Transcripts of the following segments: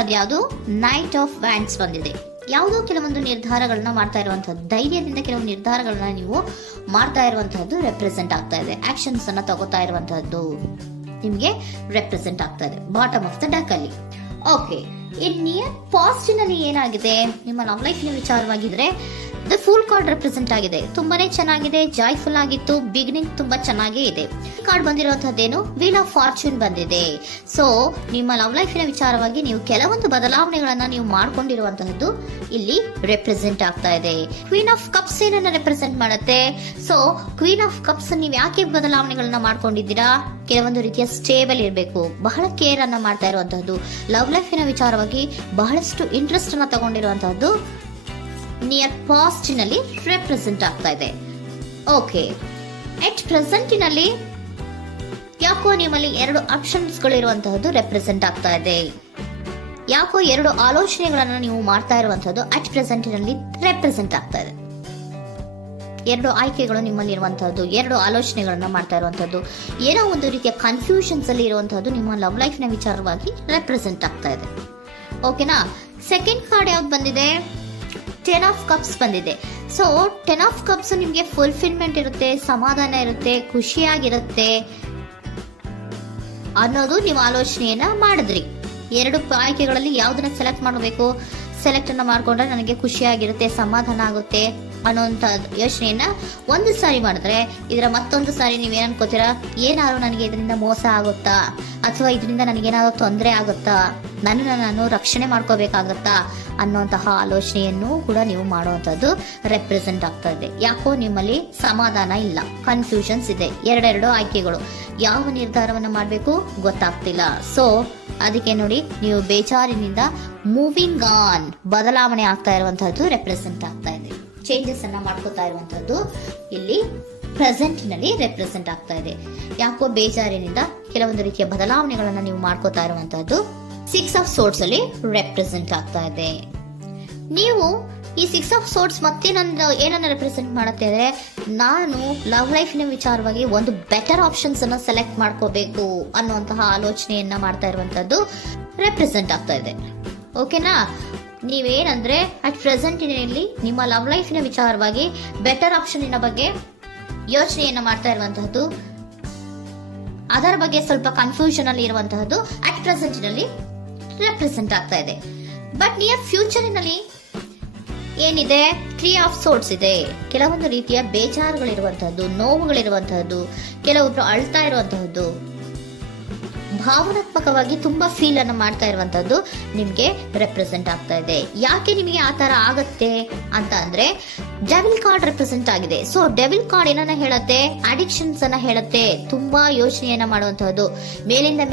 ಅದು ಯಾವುದು knight of wands ಬಂದಿದೆ. ಯಾವುದೋ ಕೆಲವೊಂದು ನಿರ್ಧಾರಗಳನ್ನ ಮಾಡ್ತಾ ಇರುವಂತಹದ್ದು, ಧೈರ್ಯದಿಂದ ಕೆಲವೊಂದು ನಿರ್ಧಾರಗಳನ್ನ ನೀವು ಮಾಡ್ತಾ ಇರುವಂತಹದ್ದು ರೆಪ್ರೆಸೆಂಟ್ ಆಗ್ತಾ ಇದೆ. ಆಕ್ಷನ್ಸ್ ಅನ್ನ ತಗೋತಾ ಇರುವಂತಹದ್ದು ನಿಮ್ಗೆ ರೆಪ್ರೆಸೆಂಟ್ ಆಗ್ತಾ ಇದೆ ಬಾಟಮ್ ಆಫ್ ದ ಡಕ್ ಅಲ್ಲಿ. ಓಕೆ, ಇನ್ ನಿಯರ್ ಪಾಸ್ಟಿನಲ್ಲಿ ಏನಾಗಿದೆ ನಿಮ್ಮ ಲವ್ ಲೈಫ್ನ ವಿಚಾರವಾಗಿದ್ರೆ ದ ಫೂಲ್ ಕಾರ್ಡ್ ರೆಪ್ರೆಸೆಂಟ್ ಆಗಿದೆ. ತುಂಬಾನೇ ಚೆನ್ನಾಗಿದೆ, ಜಾಯ್ಫುಲ್ ಆಗಿತ್ತು, ಬಿಗಿನಿಂಗ್ ತುಂಬಾ ಚೆನ್ನಾಗೇ ಇದೆ. ಕಾರ್ಡ್ ಬಂದಿರುವಂತಹದ್ದೇನು ವೀಲ್ ಆಫ್ ಫಾರ್ಚೂನ್ ಬಂದಿದೆ. ಸೊ ನಿಮ್ಮ ಲವ್ ಲೈಫಿನ ವಿಚಾರವಾಗಿ ನೀವು ಕೆಲವೊಂದು ಬದಲಾವಣೆಗಳನ್ನ ನೀವು ಮಾಡ್ಕೊಂಡಿರುವಂತಹದ್ದು ಇಲ್ಲಿ ರೆಪ್ರೆಸೆಂಟ್ ಆಗ್ತಾ ಇದೆ. ಕ್ವೀನ್ ಆಫ್ ಕಪ್ಸ್ ಏನನ್ನ ರೆಪ್ರೆಸೆಂಟ್ ಮಾಡುತ್ತೆ? ಸೊ ಕ್ವೀನ್ ಆಫ್ ಕಪ್ಸ್ ನೀವು ಯಾಕೆ ಬದಲಾವಣೆಗಳನ್ನ ಮಾಡ್ಕೊಂಡಿದ್ದೀರಾ? ಕೆಲವೊಂದು ರೀತಿಯ ಸ್ಟೇಬಲ್ ಇರಬೇಕು, ಬಹಳ ಕೇರ್ ಅನ್ನ ಮಾಡ್ತಾ ಇರುವಂತಹದ್ದು, ಲವ್ ಲೈಫಿನ ವಿಚಾರವಾಗಿ ಬಹಳಷ್ಟು ಇಂಟ್ರೆಸ್ಟ್ ಅನ್ನ ತಗೊಂಡಿರುವಂತಹದ್ದು ನಿಯರ್ ಪಾಸ್ಟಿನಲ್ಲಿ ರೆಪ್ರೆಸೆಂಟ್ ಆಗ್ತಾ ಇದೆ. ಓಕೆ, ಎಟ್ ಪ್ರೆಸೆಂಟಿನಲ್ಲಿ ಯಾಕೋ ನಿಮ್ಮಲ್ಲಿ 2 ಆಪ್ಷನ್ಸ್ ಗಳು ಇರುವಂತಹದ್ದು ರೆಪ್ರೆಸೆಂಟ್ ಆಗ್ತಾ ಇದೆ. ಯಾಕೋ 2 ಆಲೋಚನೆಗಳನ್ನ ನೀವು ಮಾಡ್ತಾ ಇರುವಂತಹದ್ದು ಅಟ್ ಪ್ರೆಸೆಂಟಿನಲ್ಲಿ ರೆಪ್ರೆಸೆಂಟ್ ಆಗ್ತಾ ಇದೆ. 2 ಆಯ್ಕೆಗಳು ನಿಮ್ಮಲ್ಲಿ ಇರುವಂತಹದ್ದು, 2 ಆಲೋಚನೆಗಳನ್ನ ಮಾಡ್ತಾ ಇರುವಂತಹದ್ದು, ಏನೋ ಒಂದು ರೀತಿಯ ಕನ್ಫ್ಯೂಷನ್ಸ್ ಅಲ್ಲಿ ಇರುವಂತಹದ್ದು ನಿಮ್ಮ ಲವ್ ಲೈಫ್ ನ ವಿಚಾರವಾಗಿ ರೆಪ್ರೆಸೆಂಟ್ ಆಗ್ತಾ ಇದೆ. ಓಕೆನಾ? ಸೆಕೆಂಡ್ ಕಾರ್ಡ್ ಯಾವ್ದು ಬಂದಿದೆ? 10 ಆಫ್ ಕಪ್ಸ್ ಬಂದಿದೆ. ಸೊ 10 ಆಫ್ ಕಪ್ಸ್ ನಿಮ್ಗೆ ಫುಲ್ಫಿಲ್ಮೆಂಟ್ ಇರುತ್ತೆ, ಸಮಾಧಾನ ಇರುತ್ತೆ, ಖುಷಿಯಾಗಿರುತ್ತೆ ಅನ್ನೋದು ನೀವು ಆಲೋಚನೆಯನ್ನ ಮಾಡಿದ್ರಿ. 2 ಆಯ್ಕೆಗಳಲ್ಲಿ ಯಾವ್ದನ್ನ ಸೆಲೆಕ್ಟ್ ಮಾಡಬೇಕು? ಸೆಲೆಕ್ಟ್ ಅನ್ನ ಮಾಡ್ಕೊಂಡ್ರೆ ನನಗೆ ಖುಷಿಯಾಗಿರುತ್ತೆ, ಸಮಾಧಾನ ಆಗುತ್ತೆ ಅನ್ನೋಂಥ ಯೋಚನೆಯನ್ನ ಒಂದು ಸಾರಿ ಮಾಡಿದ್ರೆ, ಇದರ ಮತ್ತೊಂದು ಸಾರಿ ನೀವೇನ್ ಅನ್ಕೋತೀರಾ? ಏನಾದ್ರು ನನಗೆ ಇದರಿಂದ ಮೋಸ ಆಗುತ್ತಾ, ಅಥವಾ ಇದರಿಂದ ನನಗೇನಾದ್ರು ತೊಂದರೆ ಆಗುತ್ತಾ, ನನ್ನನ್ನು ನಾನು ರಕ್ಷಣೆ ಮಾಡ್ಕೋಬೇಕಾಗತ್ತಾ ಅನ್ನೋಂತಹ ಆಲೋಚನೆಯನ್ನು ಕೂಡ ನೀವು ಮಾಡುವಂತದ್ದು ರೆಪ್ರೆಸೆಂಟ್ ಆಗ್ತಾ ಇದೆ. ಯಾಕೋ ನಿಮ್ಮಲ್ಲಿ ಸಮಾಧಾನ ಇಲ್ಲ, ಕನ್ಫ್ಯೂಷನ್ಸ್ ಇದೆ, 2 ಆಯ್ಕೆಗಳು, ಯಾವ ನಿರ್ಧಾರವನ್ನ ಮಾಡಬೇಕು ಗೊತ್ತಾಗ್ತಿಲ್ಲ. ಸೊ ಅದಕ್ಕೆ ನೋಡಿ, ನೀವು ಬೇಜಾರಿನಿಂದ ಮೂವಿಂಗ್ ಆನ್, ಬದಲಾವಣೆ ಆಗ್ತಾ ಇರುವಂತಹದ್ದು ರೆಪ್ರೆಸೆಂಟ್ ಆಗ್ತಾ ಇದೆ. ಚೇಂಜಸ್ ಅನ್ನ ಮಾಡ್ಕೋತಾ ಇರುವಂತಹದ್ದು ಇಲ್ಲಿ ಪ್ರೆಸೆಂಟ್ ನಲ್ಲಿ ರೆಪ್ರೆಸೆಂಟ್ ಆಗ್ತಾ ಇದೆ. ಯಾಕೋ ಬೇಜಾರಿನಿಂದ ಕೆಲವೊಂದು ರೀತಿಯ ಬದಲಾವಣೆಗಳನ್ನ ನೀವು ಮಾಡ್ಕೋತಾ ಇರುವಂತಹದ್ದು 6 ಆಫ್ ಸೋರ್ಟ್ಸ್ ಅಲ್ಲಿ ರೆಪ್ರೆಸೆಂಟ್ ಆಗ್ತಾ ಇದೆ. ನೀವು ಈ 6 ಆಫ್ ಸೋರ್ಟ್ಸ್ ಮತ್ತೆ ಏನನ್ನ ರೆಪ್ರೆಸೆಂಟ್ ಮಾಡುತ್ತೆ ಅಂದ್ರೆ, ನಾನು ಲವ್ ಲೈಫಿನ ವಿಚಾರವಾಗಿ ಒಂದು ಬೆಟರ್ ಆಪ್ಷನ್ಸ್ ಅನ್ನ ಸೆಲೆಕ್ಟ್ ಮಾಡ್ಕೋಬೇಕು ಅನ್ನುವಂತಹ ಆಲೋಚನೆಯನ್ನ ಮಾಡ್ತಾ ಇರುವಂತದ್ದು ರೆಪ್ರೆಸೆಂಟ್ ಆಗ್ತಾ ಇದೆ. ಓಕೆನಾ? ನೀವೇನಂದ್ರೆ ಅಟ್ ಪ್ರೆಸೆಂಟಿನಲ್ಲಿ ನಿಮ್ಮ ಲವ್ ಲೈಫಿನ ವಿಚಾರವಾಗಿ ಬೆಟರ್ ಆಪ್ಷನ್ ಬಗ್ಗೆ ಯೋಚನೆಯನ್ನ ಮಾಡ್ತಾ ಇರುವಂತಹದ್ದು, ಅದರ ಬಗ್ಗೆ ಸ್ವಲ್ಪ ಕನ್ಫ್ಯೂಷನ್ ಅಲ್ಲಿ ಇರುವಂತಹದ್ದು ಅಟ್ ಪ್ರೆಸೆಂಟಿನಲ್ಲಿ ರೆಪ್ರೆಸೆಂಟ್ ಆಗ್ತಾ ಇದೆ. ಬಟ್ ನಿಯರ್ ಫ್ಯೂಚರಿನಲ್ಲಿ ಏನಿದೆ? 3 ಆಫ್ ಸೋರ್ಟ್ಸ್ ಇದೆ. ಕೆಲವೊಂದು ರೀತಿಯ ಬೇಜಾರುಗಳಿರುವಂತಹದ್ದು, ನೋವುಗಳಿರುವಂತಹದ್ದು, ಕೆಲವೊಬ್ರು ಅಳ್ತಾ ಇರುವಂತಹದ್ದು, ಭಾವನಾತ್ಮಕವಾಗಿ ತುಂಬಾ ಫೀಲ್ ಅನ್ನ ಮಾಡ್ತಾ ಇರುವಂತಹದ್ದು ನಿಮ್ಗೆ ರೆಪ್ರೆಸೆಂಟ್ ಆಗ್ತಾ ಇದೆ. ಯಾಕೆ ನಿಮಗೆ ಆ ತರ ಆಗತ್ತೆ ಅಂತ ಅಂದ್ರೆ, ಡೆವಿಲ್ ಕಾರ್ಡ್ ರೆಪ್ರೆಸೆಂಟ್ ಆಗಿದೆ. ಸೊ ಡೆವಿಲ್ ಕಾರ್ಡ್ ಏನನ್ನ ಹೇಳುತ್ತೆ? ಅಡಿಕ್ಷನ್ಸ್ ಅನ್ನ ಹೇಳುತ್ತೆ. ತುಂಬಾ ಯೋಚನೆಯನ್ನ ಮಾಡುವಂತಹದ್ದು, ಮೇಲಿಂದ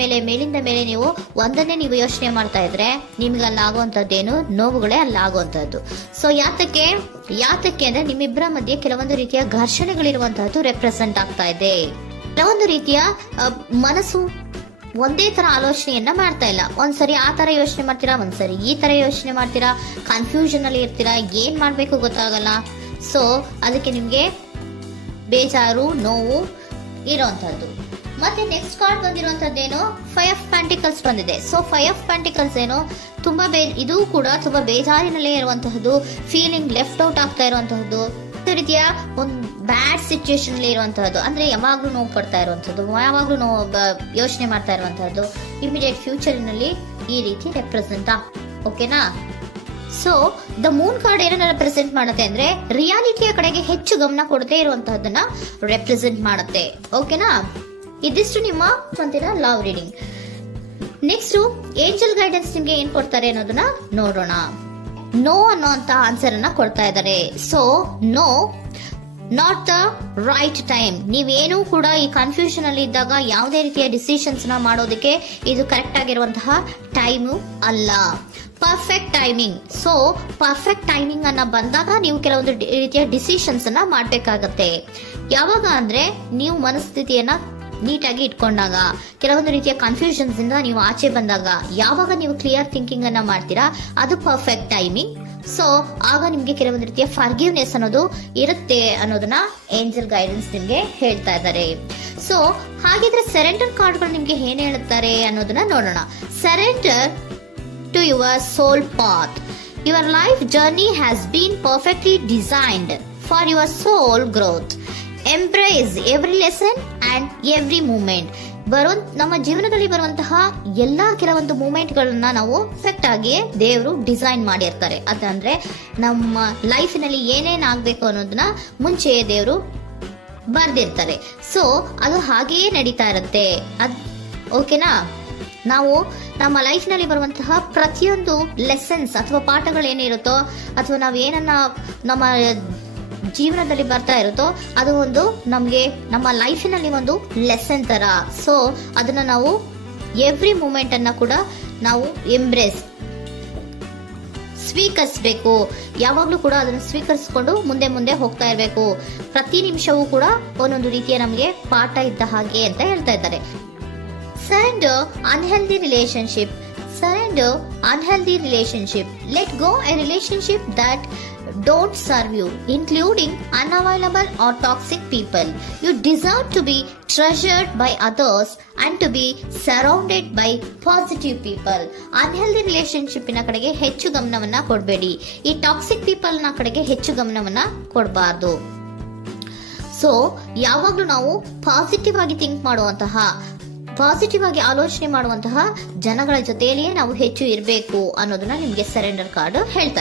ಮೇಲೆ ನೀವು ಒಂದನ್ನೇ ನೀವು ಯೋಚನೆ ಮಾಡ್ತಾ ಇದ್ರೆ ನಿಮ್ಗೆ ಅಲ್ಲಾಗುವಂತದ್ದೇನು ನೋವುಗಳೇ ಅಲ್ಲಾಗುವಂತಹದ್ದು. ಸೊ ಯಾತಕ್ಕೆ ಅಂದ್ರೆ ನಿಮ್ಮಿಬ್ಬರ ಮಧ್ಯೆ ಕೆಲವೊಂದು ರೀತಿಯ ಘರ್ಷಣೆಗಳಿರುವಂತಹದ್ದು ರೆಪ್ರೆಸೆಂಟ್ ಆಗ್ತಾ ಇದೆ. ಕೆಲವೊಂದು ರೀತಿಯ ಮನಸ್ಸು ಒಂದೇ ತರ ಆಲೋಚನೆಯನ್ನ ಮಾಡ್ತಾ ಇಲ್ಲ. ಒಂದ್ಸರಿ ಆ ತರ ಯೋಚನೆ ಮಾಡ್ತೀರಾ, ಒಂದ್ಸರಿ ಈ ತರ ಯೋಚನೆ ಮಾಡ್ತೀರಾ, ಕನ್ಫ್ಯೂಷನ್ ಅಲ್ಲಿ ಇರ್ತೀರಾ, ಏನ್ ಮಾಡ್ಬೇಕು ಗೊತ್ತಾಗಲ್ಲ. ಸೊ ಅದಕ್ಕೆ ನಿಮ್ಗೆ ಬೇಜಾರು, ನೋವು ಇರೋಂಥದ್ದು. ಮತ್ತೆ ನೆಕ್ಸ್ಟ್ ಕಾರ್ಡ್ ಬಂದಿರುವಂತದ್ದೇನು? 5 ಆಫ್ ಪ್ಯಾಂಟಿಕಲ್ಸ್ ಬಂದಿದೆ. ಸೊ 5 ಆಫ್ ಪ್ಯಾಂಟಿಕಲ್ಸ್ ಏನು? ತುಂಬಾ ಇದು ಕೂಡ ತುಂಬಾ ಬೇಜಾರಿನಲ್ಲೇ ಇರುವಂತಹದ್ದು, ಫೀಲಿಂಗ್ ಲೆಫ್ಟ್ ಔಟ್ ಆಗ್ತಾ ಇರುವಂತಹದ್ದು, ರೀತಿಯ ಒಂದು ಬ್ಯಾಡ್ ಸಿಚುಯೇಷನ್ ಇರುವಂತಹದ್ದು, ಅಂದ್ರೆ ಯಾವಾಗ್ಲೂ ನೋವು ಪಡ್ತಾ ಇರುವಂತಹದ್ದು, ಯಾವಾಗ್ಲೂ ಯೋಚನೆ ಮಾಡ್ತಾ ಇರುವಂತಹದ್ದು, ಇಮಿಡಿಯೇಟ್ ಫ್ಯೂಚರಿನಲ್ಲಿ ಈ ರೀತಿ ರೆಪ್ರೆಸೆಂಟ್ ಓಕೆನಾ? ಸೊ ದ ಮೂನ್ ಕಾರ್ಡ್ ಏನನ್ನ ರೆಪ್ರೆಸೆಂಟ್ ಮಾಡುತ್ತೆ ಅಂದ್ರೆ, ರಿಯಾಲಿಟಿಯ ಕಡೆಗೆ ಹೆಚ್ಚು ಗಮನ ಕೊಡದೇ ಇರುವಂತಹದನ್ನ ರೆಪ್ರೆಸೆಂಟ್ ಮಾಡುತ್ತೆ. ಓಕೆನಾ? ಇದಿಷ್ಟು ನಿಮ್ಮ love reading. Next angel guidance ನಿಮ್ಗೆ ಏನ್ ಕೊಡ್ತಾರೆ ಅನ್ನೋದನ್ನ ನೋಡೋಣ. ನೋ ಅನ್ನೋಂತ ಆನ್ಸರ್ ಅನ್ನ ಕೊಡ್ತಾ ಇದ್ದಾರೆ. So no, not the right time. ನೀವೇನು ಕೂಡ ಈ ಕನ್ಫ್ಯೂಷನ್ ಅಲ್ಲಿ ಇದ್ದಾಗ ಯಾವುದೇ ರೀತಿಯ ಡಿಸಿಷನ್ಸ್ ನ ಮಾಡೋದಕ್ಕೆ ಇದು ಕರೆಕ್ಟ್ ಆಗಿರುವಂತಹ ಟೈಮು ಅಲ್ಲ. Perfect timing. So perfect timing ಅನ್ನ ಬಂದಾಗ ನೀವು ಕೆಲವೊಂದು ರೀತಿಯ ಡಿಸಿಷನ್ಸ್ ಅನ್ನ ಮಾಡ್ಬೇಕಾಗತ್ತೆ. ಯಾವಾಗ ಅಂದ್ರೆ ನೀವು ಮನಸ್ಥಿತಿಯನ್ನ ನೀಟಾಗಿ ಇಟ್ಕೊಂಡಾಗ, ಕೆಲವೊಂದು ರೀತಿಯ ಕನ್ಫ್ಯೂಷನ್ಸ್ ಇಂದ ನೀವು ಆಚೆ ಬಂದಾಗ, ಯಾವಾಗ ನೀವು ಕ್ಲಿಯರ್ ಥಿಂಕಿಂಗ್ ಅನ್ನ ಮಾಡ್ತೀರಾ ಅದು ಪರ್ಫೆಕ್ಟ್ ಟೈಮಿಂಗ್. ಸೊ ಆಗ ನಿಮ್ಗೆ ಕೆಲವೊಂದು ರೀತಿಯ ಫರ್ಗಿವ್ನೆಸ್ ಅನ್ನೋದು ಇರುತ್ತೆ ಅನ್ನೋದನ್ನ ಏಂಜಲ್ ಗೈಡೆನ್ಸ್ ನಿಮ್ಗೆ ಹೇಳ್ತಾ ಇದ್ದಾರೆ. ಸೊ ಹಾಗಿದ್ರೆ ಸರೆಂಡರ್ ಕಾರ್ಡ್ಗಳು ನಿಮ್ಗೆ ಏನ್ ಹೇಳುತ್ತಾರೆ ಅನ್ನೋದನ್ನ ನೋಡೋಣ. Surrender to your soul path. Your life journey has been perfectly designed for your soul growth. Embrace every lesson and every moment. ನಮ್ಮ ಜೀವನದಲ್ಲಿ ಬರುವಂತಹ ಎಲ್ಲಾ ಕೆಲವೊಂದು ಮೂಮೆಂಟ್ಗಳನ್ನ ನಾವು ಪರ್ಫೆಕ್ಟ್ ಆಗಿ ದೇವರು ಡಿಸೈನ್ ಮಾಡಿರ್ತಾರೆ. ಅದಂದ್ರೆ ನಮ್ಮ ಲೈಫಿನಲ್ಲಿ ಏನೇನ್ ಆಗ್ಬೇಕು ಅನ್ನೋದನ್ನ ಮುಂಚೆಯೇ ದೇವರು ಬರ್ದಿರ್ತಾರೆ. ಸೊ ಅದು ಹಾಗೆಯೇ ನಡೀತಾ ಇರುತ್ತೆ. ಓಕೆನಾ? ನಾವು ನಮ್ಮ ಲೈಫ್ನಲ್ಲಿ ಬರುವಂತಹ ಪ್ರತಿಯೊಂದು ಲೆಸನ್ಸ್ ಅಥವಾ ಪಾಠಗಳೇನಿರುತ್ತೋ ಅಥವಾ ನಾವು ಏನನ್ನ ನಮ್ಮ ಜೀವನದಲ್ಲಿ ಬರ್ತಾ ಇರುತ್ತೋ ಅದು ಒಂದು ನಮಗೆ ನಮ್ಮ ಲೈಫಿನಲ್ಲಿ ಒಂದು ಲೆಸನ್ ತರ. ಸೊ ಅದನ್ನ ನಾವು ಎವ್ರಿ ಮೂಮೆಂಟ್ ಅನ್ನ ಕೂಡ ನಾವು ಸ್ವೀಕರಿಸಬೇಕು. ಯಾವಾಗ್ಲೂ ಕೂಡ ಅದನ್ನು ಸ್ವೀಕರಿಸಿಕೊಂಡು ಮುಂದೆ ಮುಂದೆ ಹೋಗ್ತಾ ಇರಬೇಕು. ಪ್ರತಿ ನಿಮಿಷವೂ ಕೂಡ ಒಂದೊಂದು ರೀತಿಯ ನಮಗೆ ಪಾಠ ಇದ್ದ ಹಾಗೆ ಅಂತ ಹೇಳ್ತಾ ಇದ್ದಾರೆ. Surrender unhealthy relationship. Surrender unhealthy relationship. Let go a relationship that don't serve you, including unavailable or toxic people. You deserve to be treasured by others and to be surrounded by positive people. Unhealthy relationship ನ ಕಡೆಗೆ ಹೆಚ್ಚು ಗಮನವನ್ನ ಕೊಡಬೇಡಿ. ಈ toxic people ನ ಕಡೆಗೆ ಹೆಚ್ಚು ಗಮನವನ್ನ ಕೊಡಬಾರ್ದು. So ಯಾವಾಗ್ಲೂ ನಾವು ಪಾಸಿಟಿವ್ ಆಗಿ ಥಿಂಕ್ ಮಾಡುವಂತಹ, ಪಾಸಿಟಿವ್ ಆಗಿ ಆಲೋಚನೆ ಮಾಡುವಂತಹ ಜನಗಳ ಜೊತೆಯಲ್ಲಿಯೇ ನಾವು ಹೆಚ್ಚು ಇರಬೇಕು ಅನ್ನೋದನ್ನ ನಿಮ್ಗೆ ಸರೆಂಡರ್ ಕಾರ್ಡ್ ಹೇಳ್ತಾರೆ.